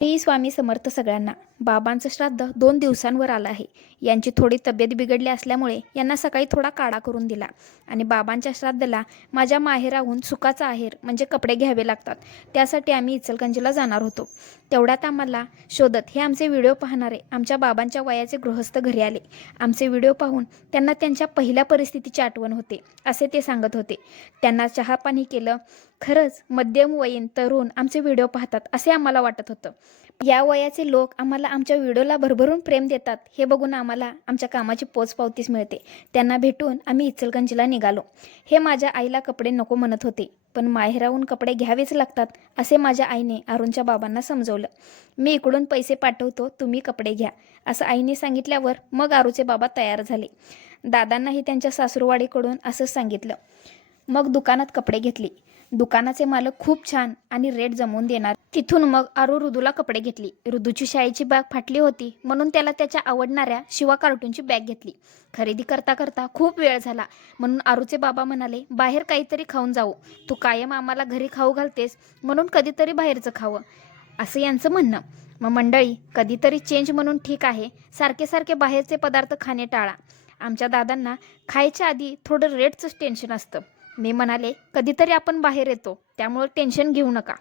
श्री स्वामी समर्थ सगळ्यांना. बाबांचं श्राद्ध दोन दिवसांवर आलं आहे. यांची थोडी तब्येत बिघडली असल्यामुळे यांना सकाळी थोडा काढा करून दिला. आणि बाबांच्या श्राद्धाला माझ्या माहेराहून सुखाचा आहेर म्हणजे कपडे घ्यावे लागतात. त्यासाठी आम्ही इचलगंजीला जाणार होतो. तेवढ्यात आम्हाला शोधत हे आमचे व्हिडिओ पाहणारे आमच्या बाबांच्या वयाचे गृहस्थ घरी आले. आमचे व्हिडिओ पाहून त्यांना त्यांच्या पहिल्या परिस्थितीची आठवण होते असे ते सांगत होते. त्यांना चहापाणी केलं खरंच मध्यमवयीन तरुण आमचे व्हिडिओ पाहतात असे आम्हाला वाटत होतं. या वयाचे लोक आम्हाला आमच्या व्हिडिओला भरभरून प्रेम देतात हे बघून आम्हाला आमच्या कामाची पोचपावतीच मिळते. त्यांना भेटून आम्ही इचलगंजीला निघालो. हे माझ्या आईला कपडे नको म्हणत होते पण माहेराहून कपडे घ्यावेच लागतात असे माझ्या आईने अरुणच्या बाबांना समजवलं. मी इकडून पैसे पाठवतो तुम्ही कपडे घ्या असं आईने सांगितल्यावर मग आरूचे बाबा तयार झाले. दादांनाही त्यांच्या सासूरवाडीकडून असंच सांगितलं. मग दुकानात कपडे घेतले. दुकानाचे मालक खूप छान आणि रेट जमवून देणार. तिथून मग आरू ऋदूला कपडे घेतली. ऋदूची शाळेची बॅग फाटली होती. म्हणून त्याला त्याच्या आवडणाऱ्या शिवा कार्टूनची बॅग घेतली. खरेदी करता करता खूप वेळ झाला. म्हणून आरूचे बाबा म्हणाले बाहेर काहीतरी खाऊन जाऊ. तू कायम आम्हाला घरी खाऊ घालतेस. म्हणून कधीतरी बाहेरचं खावं. असं यांचं म्हणणं. मग मंडळी कधीतरी चेंज म्हणून ठीक आहे. सारखे सारखे बाहेरचे पदार्थ खाणे टाळा. आमच्या दादांना खायच्या आधी थोडं रेटचंच टेन्शन असतं. मी म्हणाले कधीतरी आपण बाहेर येतो त्यामुळं टेन्शन घेऊ नका.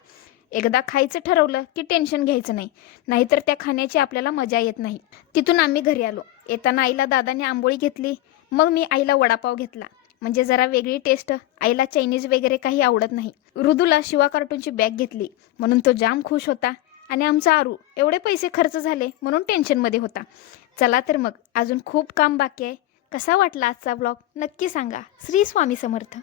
एकदा खायचं ठरवलं की टेन्शन घ्यायचं नाही नाहीतर त्या खाण्याची आपल्याला मजा येत नाही. तिथून आम्ही घरी आलो. येताना आईला दादाने आंबोळी घेतली मग मी आईला वडापाव घेतला. म्हणजे जरा वेगळी टेस्ट आईला चायनीज वगैरे काही आवडत नाही. ऋदूला शिवा कार्टूनची बॅग घेतली म्हणून तो जाम खुश होता. आणि आमचा आरू एवढे पैसे खर्च झाले म्हणून टेन्शनमध्ये होता. चला तर मग अजून खूप काम बाकी आहे. कसा वाटला आजचा ब्लॉग नक्की सांगा. श्री स्वामी समर्थ.